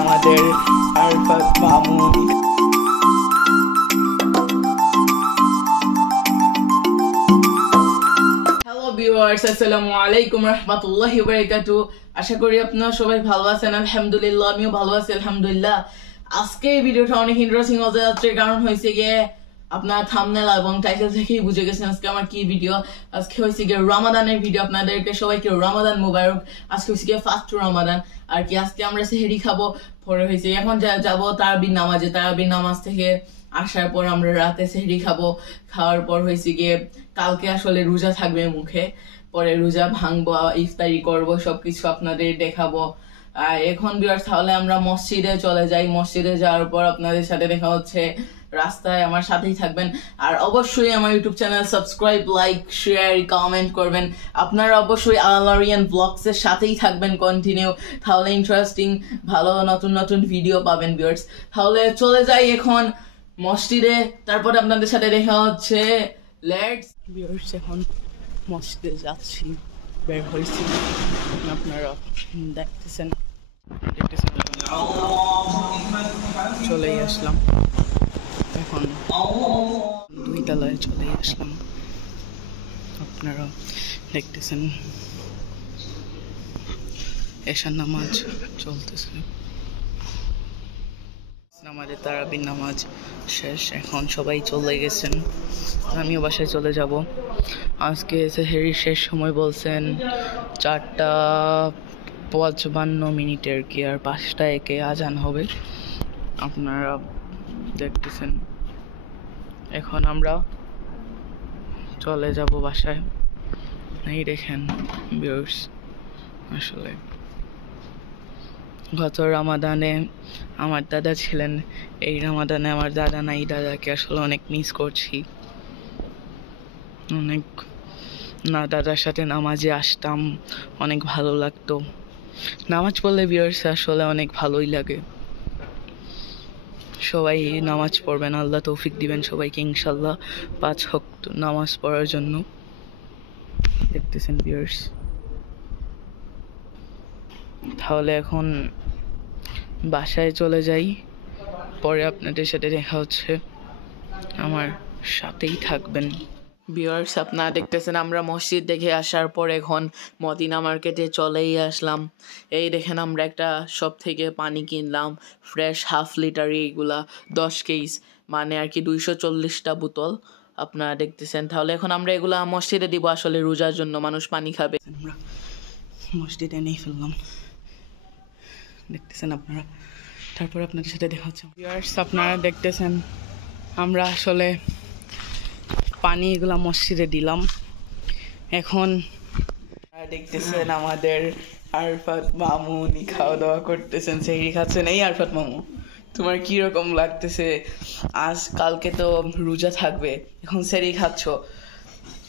আমাদের Arfat Mamun. Hello viewers, আসসালামু আলাইকুম রাহমাতুল্লাহি ওয়া বারাকাতুহু। আশা করি আপনারা সবাই ভালো আছেন। আলহামদুলিল্লাহ, আমিও ভালো আছি আলহামদুলিল্লাহ। আজকে এই ভিডিওটা অনেক ইন্টারেস্টিং হতে যাচ্ছে, কারণ হয়েছে গিয়ে আপনার থাম্বনেল এবং টাইটেল থেকেই বুঝে গেছেন আজকে আমার কি ভিডিও। আজকে হয়েছে গিয়ে রমাদানের ভিডিও। আপনাদেরকে সবাইকে রমাদান মুবারক। আজকে হয়েছে গিয়ে ফার্স্ট রমাদান আর কি। আজকে আমরা সেহরি খাবো, পরে হয়েছে এখন যাবো তারাবির নামাজে। তারাবির নামাজ থেকে আসার পর আমরা রাতে সেহরি খাবো। খাওয়ার পর হয়েছে গিয়ে কালকে আসলে রোজা থাকবে মুখে, পরে রোজা ভাঙবো, ইফতারি করবো, সবকিছু আপনাদের দেখাবো। আর এখন ভিউয়ার্স তাহলে আমরা মসজিদে চলে যাই। মসজিদে যাওয়ার পর আপনাদের সাথে দেখা হচ্ছে রাস্তায়। আমার সাথেই থাকবেন আর অবশ্যই আমার YouTube channel subscribe, like, share, comment করবেন। আপনারা অবশ্যই আল আরিয়ান ব্লগস এর সাথেই থাকবেন কন্টিনিউ, তাহলে ইন্টারেস্টিং ভালো নতুন নতুন ভিডিও পাবেন ভিউয়ার্স। তাহলে চলে যাই এখন মসজিদে, তারপর আপনাদের সাথে দেখা হচ্ছে। লেটস ভিউয়ার্স, এখন মসজিদে যাচ্ছি, বের হয়েছি। আপনারা দেখতেছেন চলেই আসলাম। এখন 2 তলায় চলে আসলাম, আপনারা দেখতেছেন। এশার নামাজ চলতেছে, আমাদের তারাবির নামাজ শেষ। এখন সবাই চলে গেছেন, আমিও বাসায় চলে যাব। আজকে সেহরির শেষ সময় বলছেন 4:55 কি, আর 5:01 আজান হবে। আপনারা দেখতেছেন। এখন আমরা চলে যাব বাসায়। এই দেখেন ভিউয়ার্স, আসলে গত রমাদানে আমার দাদা ছিলেন, এই রমাদানে আমার দাদা নাই। দাদাকে আসলে অনেক মিস করছি, অনেক। না, দাদার সাথে নামাজে আসতাম, অনেক ভালো লাগতো। নামাজ পড়লে ভিউয়ার্স আসলে অনেক ভালোই লাগে। সবাই নামাজ পড়বেন, আল্লাহ তৌফিক দিবেন সবাইকে ইনশাল্লাহ 5 ওয়াক্ত নামাজ পড়ার জন্য। দেখতেছেন ভিউয়ার্স, তাহলে এখন বাসায় চলে যাই, পরে আপনাদের সাথে দেখা হচ্ছে। আমার সাথেই থাকবেন ভিউয়ার্স। আপনারা দেখতেছেন আমরা মসজিদ দেখে আসার পর এখন মদিনা মার্কেটে চলেই আসলাম। এই দেখেন আমরা একটা শপ থেকে পানি কিনলাম, ফ্রেশ 1/2 লিটার, এইগুলা 10 কেজ, মানে আর কি 240টা বোতল। আপনারা দেখতেছেন। তাহলে এখন আমরা এগুলা মসজিদে দিব, আসলে রোজার জন্য মানুষ পানি খাবে। আমরা মসজিদে নিয়ে ফেললাম, দেখতেছেন আপনারা। তারপর আপনাদের সাথে দেখা হচ্ছে ভিউয়ার্স। আপনারা দেখতেছেন আমরা আসলে পানি এগুলা মসজিদে দিলাম। এখন দেখতেছেন আমাদের আরফাত মামু উনি খাওয়া দাওয়া করতেছেন, সেহরি খাচ্ছেন। এই আরফাত মামু, তোমার কি রকম লাগতেছে? আজ কালকে তো রোজা থাকবে, এখন সেহরি খাচ্ছ,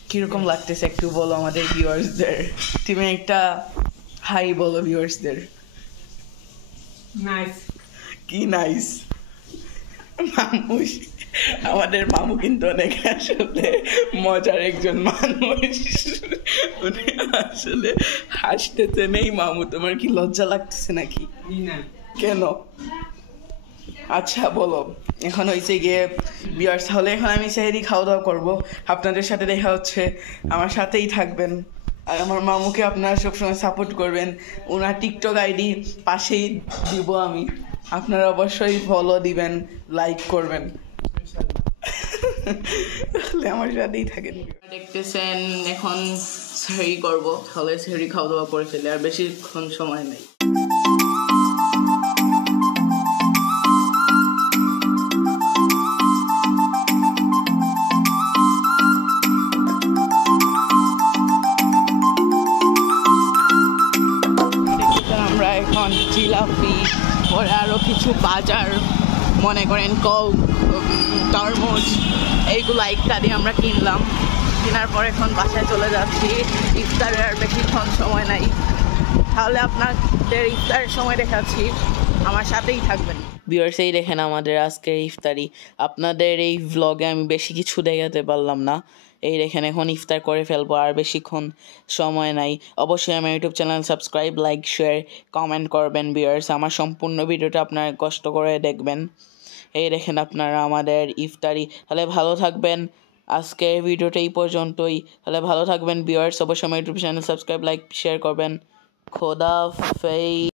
কিরকম লাগতেছে একটু বলো আমাদের ভিউয়ার্সদের। তুমি একটা হাই বলো ভিউয়ার্সদের। নাইস। কি নাইস? মামু, আমাদের মামু কিন্তু অনেক আসলে মজার একজন মানুষ। উনি আসলে হাসতেছে নেই। মামু, তোমার কি লজ্জা লাগতেছে নাকি? কেন? আচ্ছা বলো। এখন হয়েছে গিয়ে ভিউয়ার্স, তাহলে এখন আমি সেহরি খাওয়া দাওয়া করবো, আপনাদের সাথে দেখা হচ্ছে। আমার সাথেই থাকবেন আর আমার মামুকে আপনারা সবসময় সাপোর্ট করবেন। ওনার টিকটক আইডি পাশেই দিব আমি, আপনারা অবশ্যই ফলো দিবেন, লাইক করবেন। তাহলে আমার সাথেই থাকেন। দেখতেছেন এখন সেহরি করবো, তাহলে সেহরি খাওয়া দাওয়া করে ফেলে, আর বেশিক্ষণ সময় নেই। আমরা এখন জিলাপি, পরে আরো কিছু বাজার, মনে করেন কোক, তরমুজ, এইগুলা ইত্যাদি আমরা কিনলাম। কেনার পর এখন বাসায় চলে যাচ্ছি। ইফতারের আর বেশিক্ষণ সময় নাই, তাহলে আপনাদের ইফতারের সময় দেখাচ্ছি, আমার সাথেই থাকবেন। ভিউয়ার্স এই দেখেন আমাদের আজকের ইফতারি। আপনাদের এই ভ্লগে আমি বেশি কিছু দেখাতে পারলাম না। এই দেখেন এখন ইফতার করে ফেলবো, আর বেশিক্ষণ সময় নাই। অবশ্যই আমার YouTube channel subscribe, like, share, comment করবেন ভিউয়ার্স। আমার সম্পূর্ণ ভিডিওটা আপনারা কষ্ট করে দেখবেন। এই দেখেন আপনারা আমাদের ইফতারি। তাহলে ভালো থাকবেন। আজকের ভিডিওটা এই পর্যন্তই। তাহলে ভালো থাকবেন ভিউয়ার্স। অবশ্যই আমার YouTube channel subscribe, like, share করবেন। খোদা হাফেজ।